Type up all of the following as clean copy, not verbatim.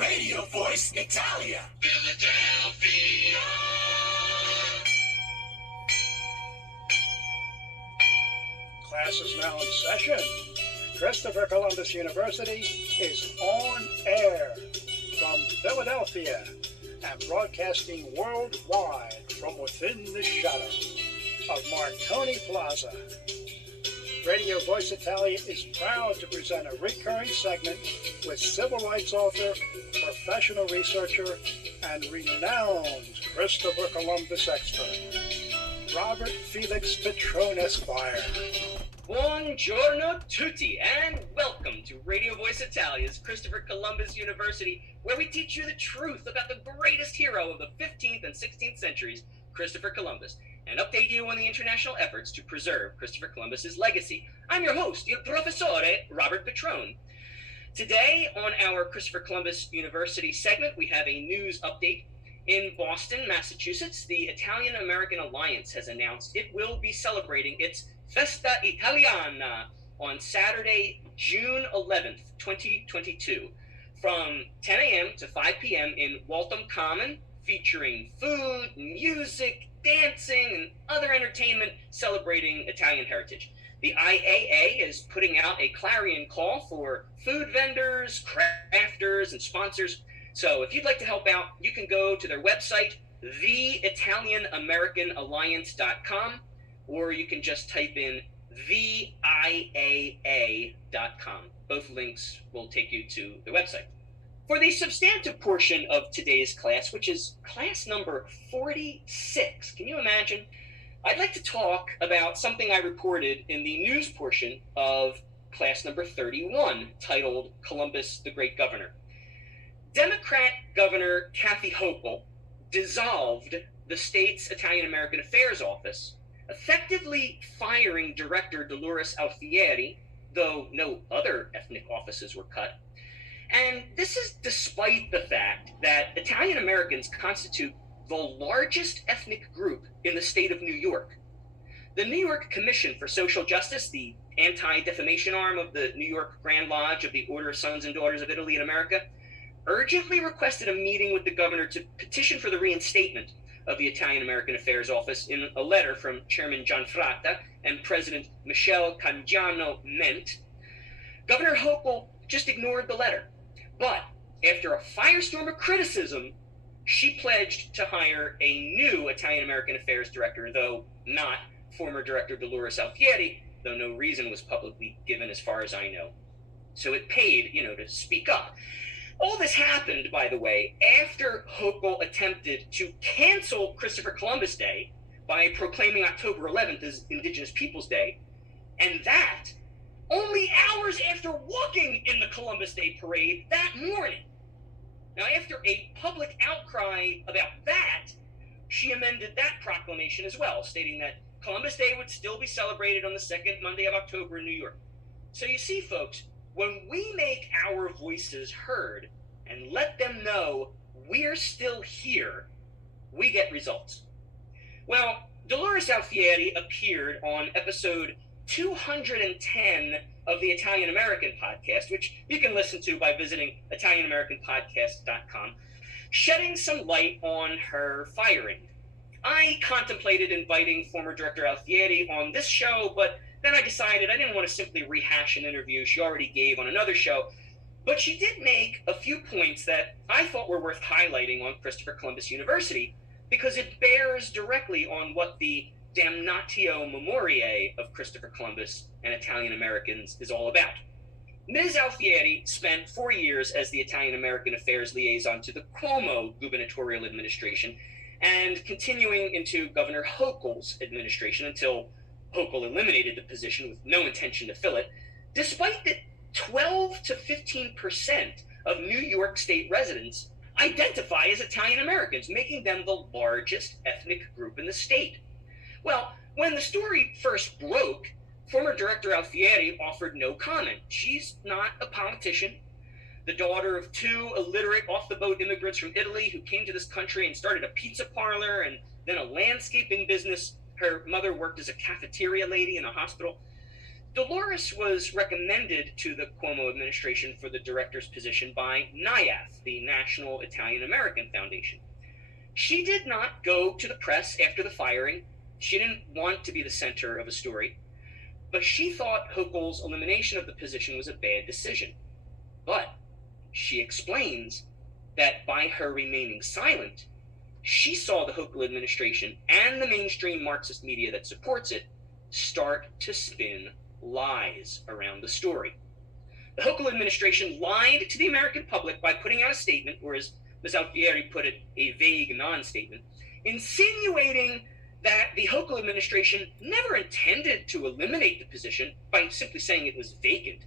Radio Voice Italia. Philadelphia. Class is now in session. Christopher Columbus University is on air from Philadelphia and broadcasting worldwide from within the shadow of Marconi Plaza. Radio Voice Italia is proud to present a recurring segment with civil rights author, professional researcher, and renowned Christopher Columbus expert, Robert Felix Petrone Esquire. Buongiorno tutti, and welcome to Radio Voice Italia's Christopher Columbus University, where we teach you the truth about the greatest hero of the 15th and 16th centuries, Christopher Columbus, and update you on the international efforts to preserve Christopher Columbus's legacy. I'm your host, your Professore, Robert Petrone. Today, on our Christopher Columbus University segment, we have a news update. In Boston, Massachusetts, the Italian-American Alliance has announced it will be celebrating its Festa Italiana on Saturday, June 11th, 2022, from 10 a.m. to 5 p.m. in Waltham Common, featuring food, music, dancing, and other entertainment celebrating Italian heritage. The IAA is putting out a clarion call for food vendors, crafters, and sponsors. So if you'd like to help out, you can go to their website, theitalianamericanalliance.com, or you can just type in theiaa.com. Both links will take you to the website. For the substantive portion of today's class, which is class number 46, can you imagine? I'd like to talk about something I reported in the news portion of class number 31, titled Columbus the Great Governor. Democrat Governor Kathy Hochul dissolved the state's Italian-American Affairs Office, effectively firing Director Dolores Alfieri, though no other ethnic offices were cut. And this is despite the fact that Italian Americans constitute the largest ethnic group in the state of New York. The New York Commission for Social Justice, the anti-defamation arm of the New York Grand Lodge of the Order of Sons and Daughters of Italy in America, urgently requested a meeting with the governor to petition for the reinstatement of the Italian American Affairs Office in a letter from Chairman John Fratta and President Michele Candiano-Ment. Governor Hochul just ignored the letter. But after a firestorm of criticism, she pledged to hire a new Italian American Affairs director, though not former Director Dolores Alfieri, though no reason was publicly given as far as I know. So it paid, to speak up. All this happened, by the way, after Hochul attempted to cancel Christopher Columbus Day by proclaiming October 11th as Indigenous Peoples Day, and that only hours after walking in the Columbus Day parade that morning. Now, after a public outcry about that, she amended that proclamation as well, stating that Columbus Day would still be celebrated on the second Monday of October in New York. So you see, folks, when we make our voices heard and let them know we're still here, we get results. Well, Dolores Alfieri appeared on episode 210 of the Italian American podcast, which you can listen to by visiting ItalianAmericanPodcast.com, shedding some light on her firing. I contemplated inviting former Director Alfieri on this show, but then I decided I didn't want to simply rehash an interview she already gave on another show. But she did make a few points that I thought were worth highlighting on Christopher Columbus University, because it bears directly on what the damnatio memoriae of Christopher Columbus and Italian Americans is all about. Ms. Alfieri spent 4 years as the Italian American Affairs liaison to the Cuomo gubernatorial administration, and continuing into Governor Hochul's administration until Hochul eliminated the position with no intention to fill it, despite that 12 to 15% of New York state residents identify as Italian Americans, making them the largest ethnic group in the state. Well, when the story first broke, former Director Alfieri offered no comment. She's not a politician. The daughter of two illiterate off-the-boat immigrants from Italy who came to this country and started a pizza parlor and then a landscaping business. Her mother worked as a cafeteria lady in a hospital. Dolores was recommended to the Cuomo administration for the director's position by NIAF, the National Italian American Foundation. She did not go to the press after the firing. She didn't want to be the center of a story, but she thought Hochul's elimination of the position was a bad decision. But she explains that by her remaining silent, she saw the Hochul administration and the mainstream Marxist media that supports it start to spin lies around the story. The Hochul administration lied to the American public by putting out a statement, or as Ms. Alfieri put it, a vague non-statement, insinuating that the Hochul administration never intended to eliminate the position by simply saying it was vacant,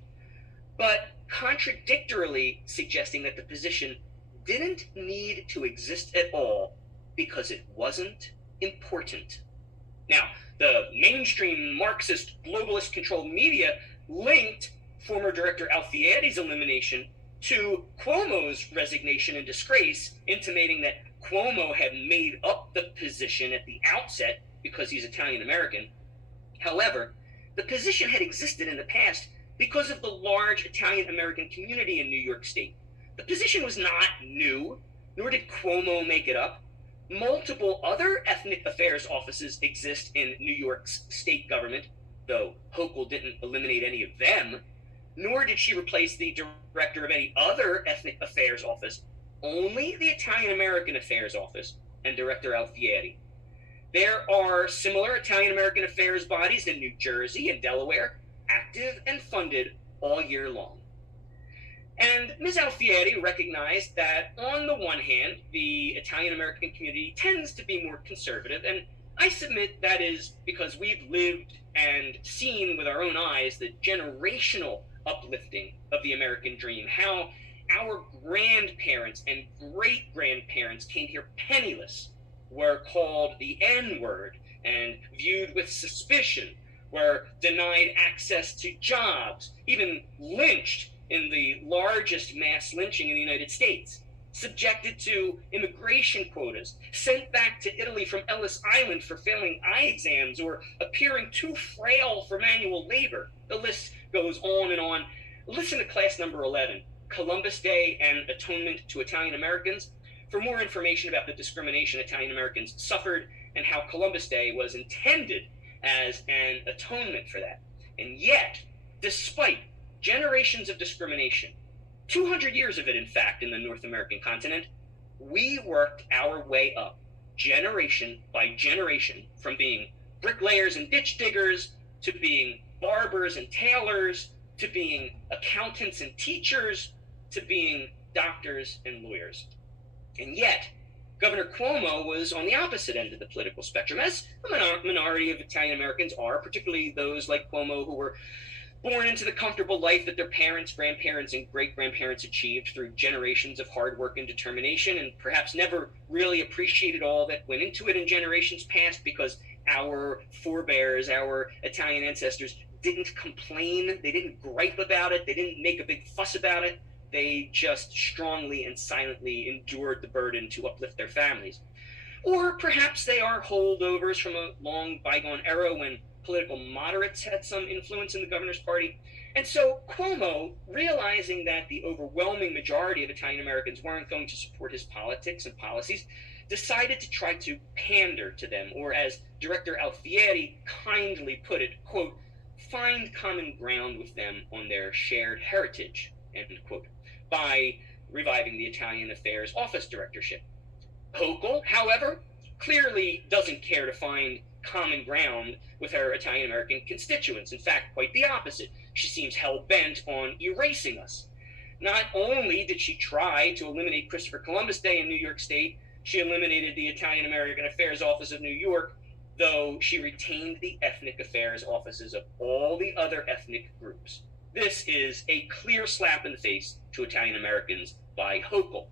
but contradictorily suggesting that the position didn't need to exist at all because it wasn't important. Now, the mainstream Marxist globalist controlled media linked former director Alfieri's elimination to Cuomo's resignation and disgrace, intimating that Cuomo had made up the position at the outset because he's Italian American. However, the position had existed in the past because of the large Italian American community in New York State. The position was not new, nor did Cuomo make it up. Multiple other ethnic affairs offices exist in New York's state government, though Hochul didn't eliminate any of them, nor did she replace the director of any other ethnic affairs office, only the Italian American Affairs Office and Director Alfieri. There are similar Italian American affairs bodies in New Jersey and Delaware, active and funded all year long. And Ms. Alfieri recognized that, on the one hand, the Italian American community tends to be more conservative, and I submit that is because we've lived and seen with our own eyes the generational uplifting of the American dream, how our grandparents and great-grandparents came here penniless, were called the N-word and viewed with suspicion, were denied access to jobs, even lynched in the largest mass lynching in the United States, subjected to immigration quotas, sent back to Italy from Ellis Island for failing eye exams or appearing too frail for manual labor. The list goes on and on. Listen to class number 11, Columbus Day and Atonement to Italian Americans, for more information about the discrimination Italian Americans suffered and how Columbus Day was intended as an atonement for that. And yet, despite generations of discrimination, 200 years of it, in fact, in the North American continent, we worked our way up, generation by generation, from being bricklayers and ditch diggers, to being barbers and tailors, to being accountants and teachers, to being doctors and lawyers. And yet, Governor Cuomo was on the opposite end of the political spectrum, as a minority of Italian Americans are, particularly those like Cuomo who were born into the comfortable life that their parents, grandparents, and great-grandparents achieved through generations of hard work and determination, and perhaps never really appreciated all that went into it in generations past because our forebears, our Italian ancestors, didn't complain, they didn't gripe about it, they didn't make a big fuss about it, they just strongly and silently endured the burden to uplift their families. Or perhaps they are holdovers from a long bygone era when political moderates had some influence in the governor's party. And so Cuomo, realizing that the overwhelming majority of Italian Americans weren't going to support his politics and policies, decided to try to pander to them, or as Director Alfieri kindly put it, quote, find common ground with them on their shared heritage, end quote, by reviving the Italian Affairs Office directorship. Hochul, however, clearly doesn't care to find common ground with her Italian American constituents. In fact, quite the opposite. She seems hell-bent on erasing us. Not only did she try to eliminate Christopher Columbus Day in New York State, she eliminated the Italian American Affairs Office of New York, though she retained the ethnic affairs offices of all the other ethnic groups. This is a clear slap in the face to Italian Americans by Hochul.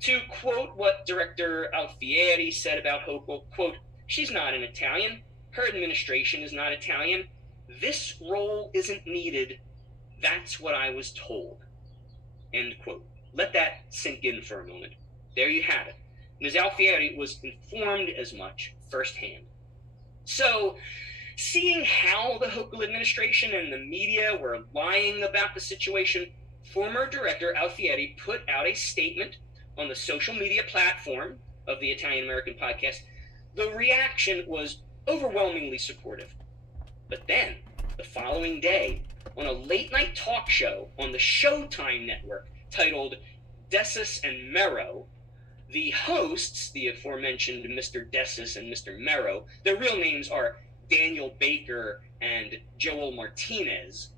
To quote what Director Alfieri said about Hochul, quote, she's not an Italian. Her administration is not Italian. This role isn't needed. That's what I was told. End quote. Let that sink in for a moment. There you have it. Ms. Alfieri was informed as much firsthand. So, Seeing how the Hochul administration and the media were lying about the situation, former director Alfieri put out a statement on the social media platform of the Italian American podcast. The reaction was overwhelmingly supportive. But then, the following day, on a late-night talk show on the Showtime network titled Desus and Mero, the hosts, the aforementioned Mr. Desus and Mr. Mero, their real names are Daniel Baker and Joel Martinez,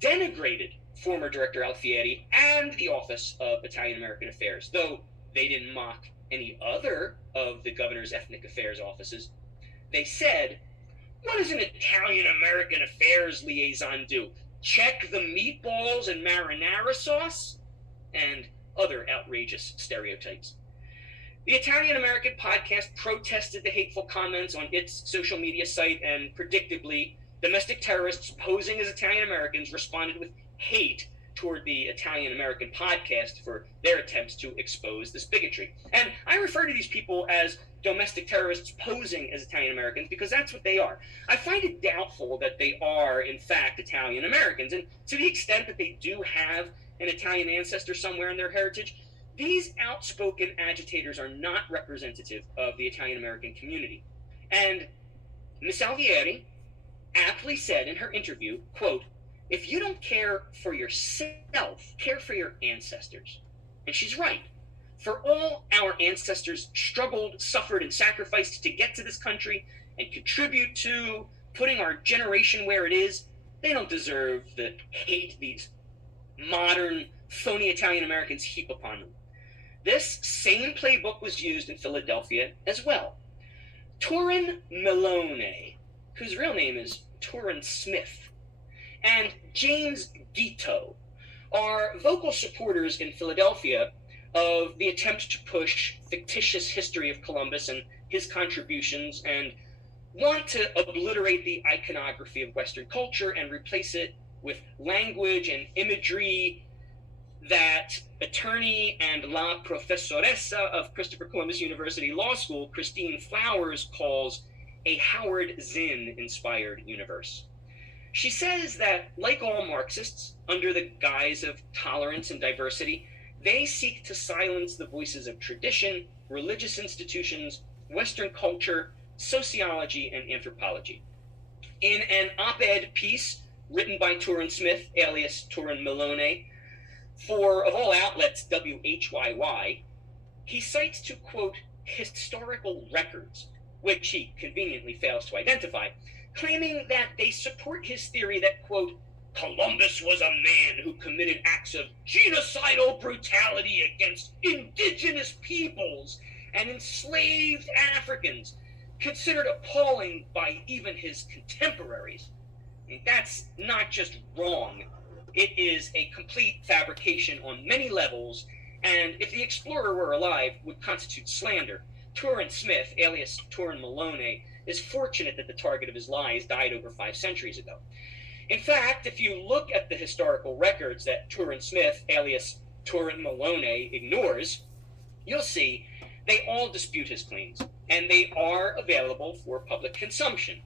denigrated former Director Alfieri and the Office of Italian American Affairs, though they didn't mock any other of the governor's ethnic affairs offices. They said, "What does an Italian American Affairs liaison do? Check the meatballs and marinara sauce?" And other outrageous stereotypes. The Italian American podcast protested the hateful comments on its social media site, and predictably, domestic terrorists posing as Italian Americans responded with hate toward the Italian American podcast for their attempts to expose this bigotry. And I refer to these people as domestic terrorists posing as Italian Americans because that's what they are. I find it doubtful that they are, in fact, Italian Americans, and to the extent that they do have an Italian ancestor somewhere in their heritage, these outspoken agitators are not representative of the Italian American community. And Ms. Alfieri aptly said in her interview, quote, "If you don't care for yourself, care for your ancestors." And she's right. For all our ancestors struggled, suffered, and sacrificed to get to this country and contribute to putting our generation where it is, they don't deserve the hate these modern, phony Italian Americans heap upon them. This same playbook was used in Philadelphia as well. Turin Melone, whose real name is Turin Smith, and James Guito are vocal supporters in Philadelphia of the attempt to push fictitious history of Columbus and his contributions and want to obliterate the iconography of Western culture and replace it with language and imagery that attorney and la professoressa of Christopher Columbus University Law School, Christine Flowers, calls a Howard Zinn-inspired universe. She says that, like all Marxists, under the guise of tolerance and diversity, they seek to silence the voices of tradition, religious institutions, Western culture, sociology, and anthropology. In an op-ed piece written by Turin Smith, alias Turin Melone, for, of all outlets, WHYY, he cites to, quote, historical records, which he conveniently fails to identify, claiming that they support his theory that, quote, Columbus was a man who committed acts of genocidal brutality against indigenous peoples and enslaved Africans, considered appalling by even his contemporaries. And that's not just wrong. It is a complete fabrication on many levels, and if the explorer were alive, would constitute slander. Turin Smith, alias Turin Melone, is fortunate that the target of his lies died over 5 centuries ago. In fact, if you look at the historical records that Turin Smith, alias Turin Melone, ignores, you'll see they all dispute his claims, and they are available for public consumption.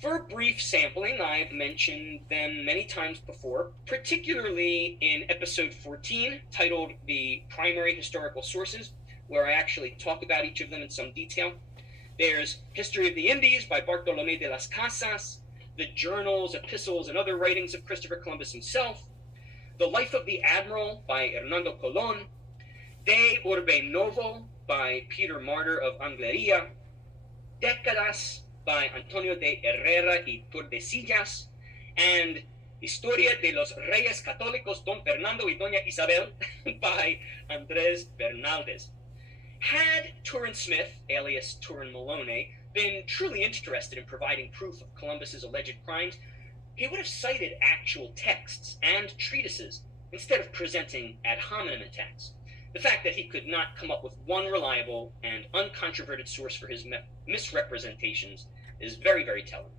For a brief sampling, I've mentioned them many times before, particularly in episode 14, titled The Primary Historical Sources, where I actually talk about each of them in some detail. There's History of the Indies by Bartolomé de las Casas, the journals, epistles, and other writings of Christopher Columbus himself, The Life of the Admiral by Hernando Colón, De Orbe Novo by Peter Martyr of Angleria, Décadas by Antonio de Herrera y Tordesillas, and Historia de los Reyes Católicos Don Fernando y Doña Isabel by Andrés Bernaldez. Had Turin Smith, alias Turin Melone, been truly interested in providing proof of Columbus's alleged crimes, he would have cited actual texts and treatises instead of presenting ad hominem attacks. The fact that he could not come up with one reliable and uncontroverted source for his misrepresentations is very, very telling.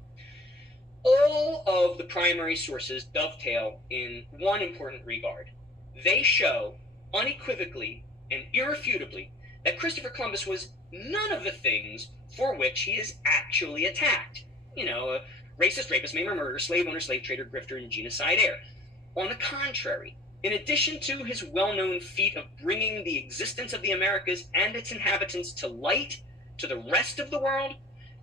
All of the primary sources dovetail in one important regard. They show unequivocally and irrefutably that Christopher Columbus was none of the things for which he is actually attacked. a racist, rapist, maimer, murderer, slave owner, slave trader, grifter, and genocide heir. On the contrary, in addition to his well-known feat of bringing the existence of the Americas and its inhabitants to light to the rest of the world,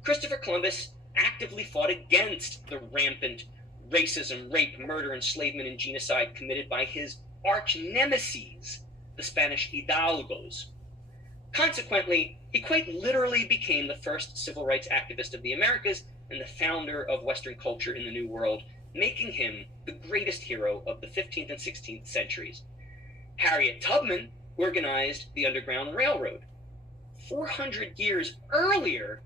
Christopher Columbus actively fought against the rampant racism, rape, murder, enslavement, and genocide committed by his arch nemeses, the Spanish hidalgos. Consequently, he quite literally became the first civil rights activist of the Americas and the founder of Western culture in the New World, making him the greatest hero of the 15th and 16th centuries. Harriet Tubman organized the Underground Railroad. 400 years earlier,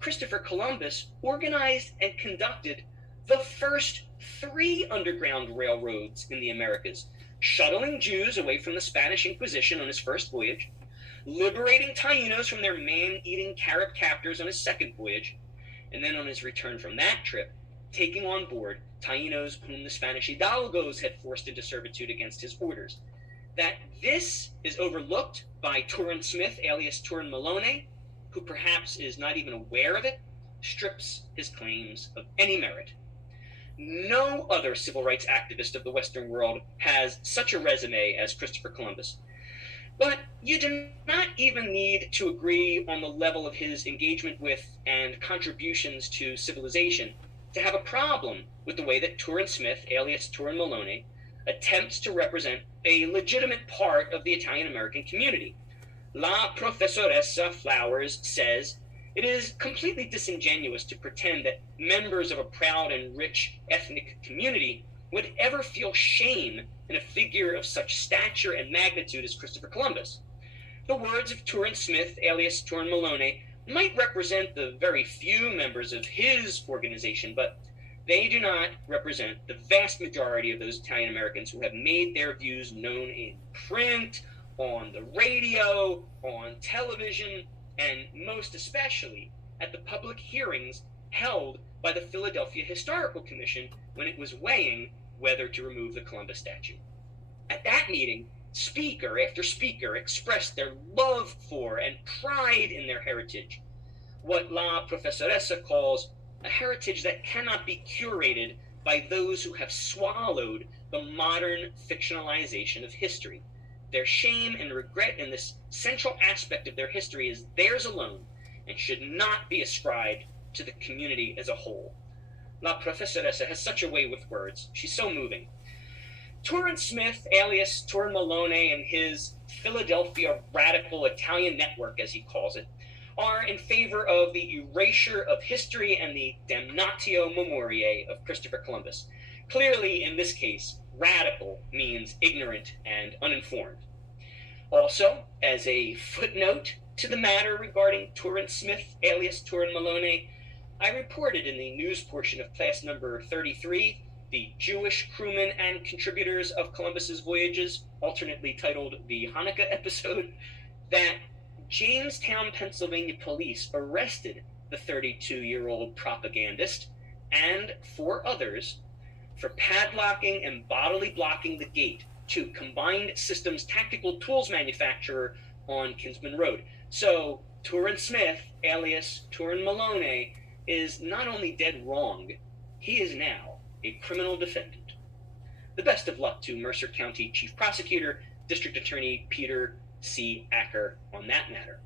Christopher Columbus organized and conducted the first 3 underground railroads in the Americas, shuttling Jews away from the Spanish Inquisition on his first voyage, liberating Tainos from their man-eating Carib captors on his second voyage, and then on his return from that trip, taking on board Tainos whom the Spanish hidalgos had forced into servitude against his orders. That this is overlooked by Turin Smith, alias Turin Malone, who perhaps is not even aware of it, strips his claims of any merit. No other civil rights activist of the Western world has such a resume as Christopher Columbus. But you do not even need to agree on the level of his engagement with and contributions to civilization to have a problem with the way that Turin Smith, alias Turin Malone, attempts to represent a legitimate part of the Italian-American community. La Professoressa Flowers says, "It is completely disingenuous to pretend that members of a proud and rich ethnic community would ever feel shame in a figure of such stature and magnitude as Christopher Columbus. The words of Turin Smith, alias Turin Malone, might represent the very few members of his organization, but they do not represent the vast majority of those Italian Americans who have made their views known in print, on the radio, on television, and most especially at the public hearings held by the Philadelphia Historical Commission when it was weighing whether to remove the Columbus statue. At that meeting, speaker after speaker expressed their love for and pride in their heritage, what La Professoressa calls a heritage that cannot be curated by those who have swallowed the modern fictionalization of history. Their shame and regret in this central aspect of their history is theirs alone and should not be ascribed to the community as a whole." La Professoressa has such a way with words. She's so moving. Turin Smith, alias Turin Malone, and his Philadelphia Radical Italian Network, as he calls it, are in favor of the erasure of history and the damnatio memoriae of Christopher Columbus. Clearly, in this case, radical means ignorant and uninformed. Also, as a footnote to the matter regarding Turin Smith, alias Turin Malone, I reported in the news portion of class number 33, the Jewish crewmen and contributors of Columbus's voyages, alternately titled the Hanukkah episode, that Jamestown, Pennsylvania police arrested the 32-year-old propagandist and 4 others for padlocking and bodily blocking the gate to Combined Systems Tactical Tools manufacturer on Kinsman Road. So Turin Smith, alias Turin Malone, is not only dead wrong, he is now a criminal defendant. The best of luck to Mercer County Chief Prosecutor, District Attorney Peter C. Acker on that matter.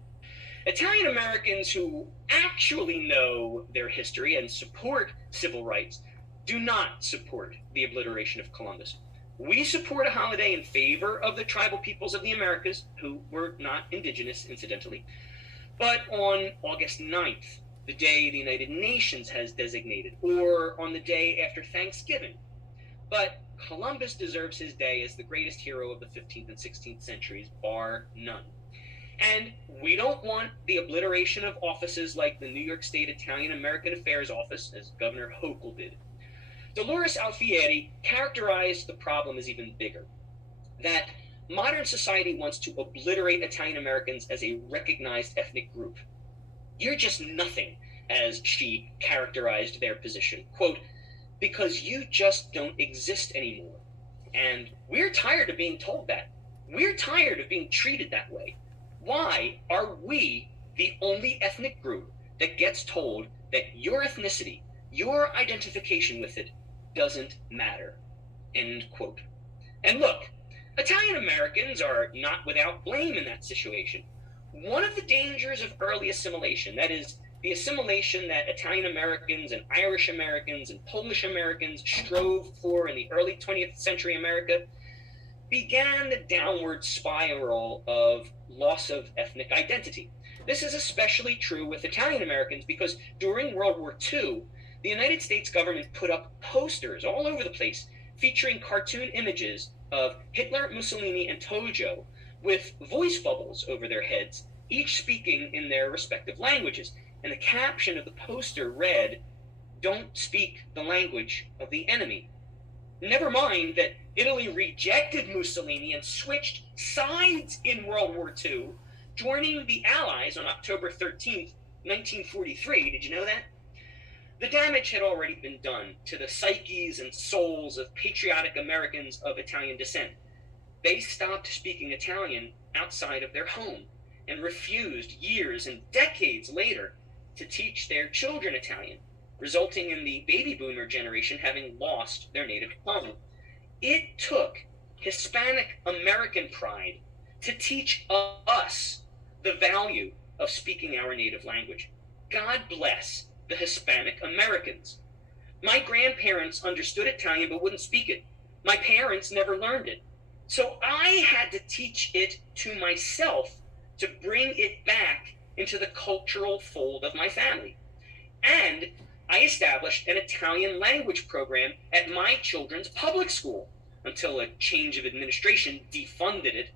Italian Americans who actually know their history and support civil rights do not support the obliteration of Columbus. We support a holiday in favor of the tribal peoples of the Americas, who were not indigenous, incidentally. But on August 9th, the day the United Nations has designated, or on the day after Thanksgiving. But Columbus deserves his day as the greatest hero of the 15th and 16th centuries, bar none. And we don't want the obliteration of offices like the New York State Italian American Affairs Office, as Governor Hochul did. Dolores Alfieri characterized the problem as even bigger, that modern society wants to obliterate Italian Americans as a recognized ethnic group. "You're just nothing," as she characterized their position, quote, "because you just don't exist anymore. And we're tired of being told that. We're tired of being treated that way. Why are we the only ethnic group that gets told that your ethnicity, Your identification with it doesn't matter. End quote. And look, Italian Americans are not without blame in that situation. One of the dangers of early assimilation, that is, the assimilation that Italian Americans and Irish Americans and Polish Americans strove for in the early 20th century America, began the downward spiral of loss of ethnic identity. This is especially true with Italian Americans because during World War II, the United States government put up posters all over the place featuring cartoon images of Hitler, Mussolini, and Tojo with voice bubbles over their heads, each speaking in their respective languages. And the caption of the poster read, "Don't speak the language of the enemy." Never mind that Italy rejected Mussolini and switched sides in World War II, joining the Allies on October 13th, 1943. Did you know that? The damage had already been done to the psyches and souls of patriotic Americans of Italian descent. They stopped speaking Italian outside of their home and refused years and decades later to teach their children Italian, resulting in the baby boomer generation having lost their native tongue. It took Hispanic American pride to teach us the value of speaking our native language. God bless the Hispanic Americans. My grandparents understood Italian but wouldn't speak it. My parents never learned it. So I had to teach it to myself to bring it back into the cultural fold of my family. And I established an Italian language program at my children's public school until a change of administration defunded it,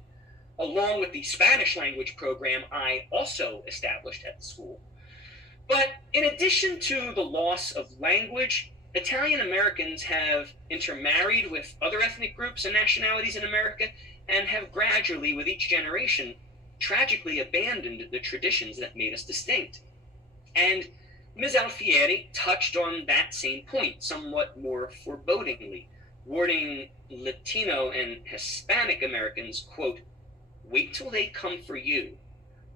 along with the Spanish language program I also established at the school. But in addition to the loss of language, Italian Americans have intermarried with other ethnic groups and nationalities in America and have gradually, with each generation, tragically abandoned the traditions that made us distinct. And Ms. Alfieri touched on that same point somewhat more forebodingly, warning Latino and Hispanic Americans, quote, "Wait till they come for you.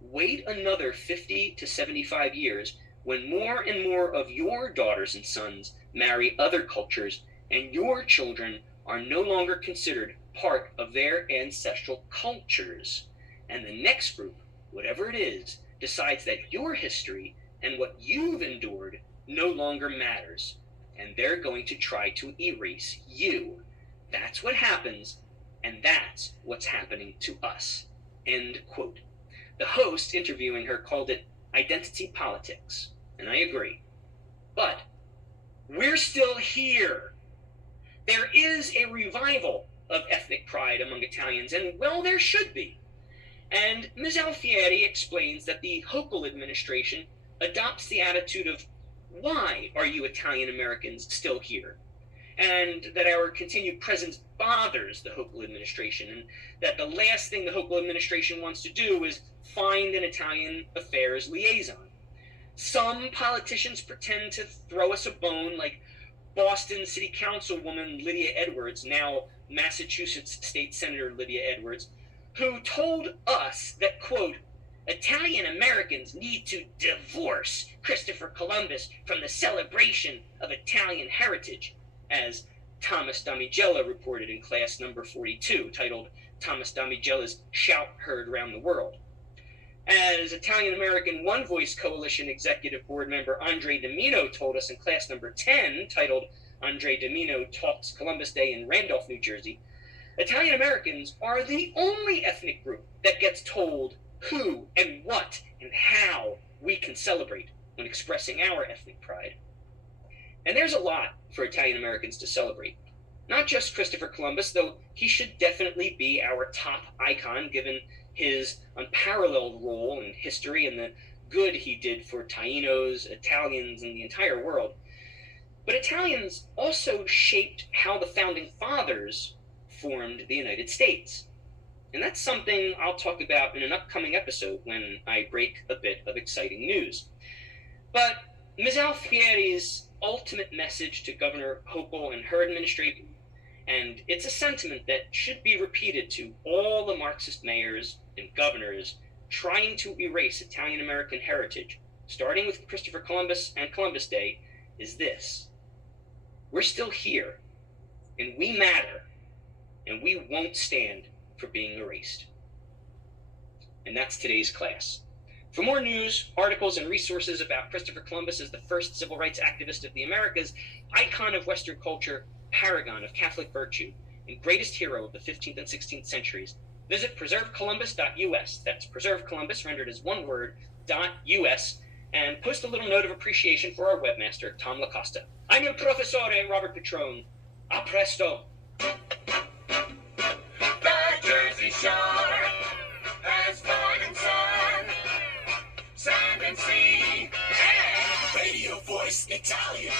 Wait another 50 to 75 years when more and more of your daughters and sons marry other cultures and your children are no longer considered part of their ancestral cultures. And the next group, whatever it is, decides that your history and what you've endured no longer matters, and they're going to try to erase you. That's what happens, and that's what's happening to us." End quote. The host interviewing her called it identity politics, and I agree. But we're still here. There is a revival of ethnic pride among Italians, and well, there should be. And Ms. Alfieri explains that the Hochul administration adopts the attitude of, why are you Italian Americans still here? And that our continued presence bothers the Hochul administration, and that the last thing the Hochul administration wants to do is find an Italian affairs liaison. Some politicians pretend to throw us a bone, like Boston City Councilwoman Lydia Edwards, now Massachusetts State Senator Lydia Edwards, who told us that, quote, "Italian Americans need to divorce Christopher Columbus from the celebration of Italian heritage," as Thomas Damigella reported in class number 42, titled Thomas Damigella's Shout Heard Around the World. As Italian American One Voice Coalition Executive Board member Andre Domino told us in class number 10, titled Andre Domino Talks Columbus Day in Randolph, New Jersey, Italian Americans are the only ethnic group that gets told who and what and how we can celebrate when expressing our ethnic pride. And there's a lot for Italian Americans to celebrate. Not just Christopher Columbus, though he should definitely be our top icon given his unparalleled role in history and the good he did for Tainos, Italians, and the entire world. But Italians also shaped how the founding fathers formed the United States. And that's something I'll talk about in an upcoming episode when I break a bit of exciting news. But Ms. Alfieri's ultimate message to Governor Hochul and her administration, and it's a sentiment that should be repeated to all the Marxist mayors and governors trying to erase Italian American heritage, starting with Christopher Columbus and Columbus Day, is this: we're still here, and we matter, and we won't stand for being erased. And that's today's class. For more news, articles, and resources about Christopher Columbus as the first civil rights activist of the Americas, icon of Western culture, paragon of Catholic virtue, and greatest hero of the 15th and 16th centuries, visit preservecolumbus.us. That's preserve Columbus, rendered as one word, .us, and post a little note of appreciation for our webmaster, Tom LaCosta. I'm your Professore, Robert Petrone. A presto. The Jersey Shore has fun and sun, sand and sea, and Radio Voice Italia.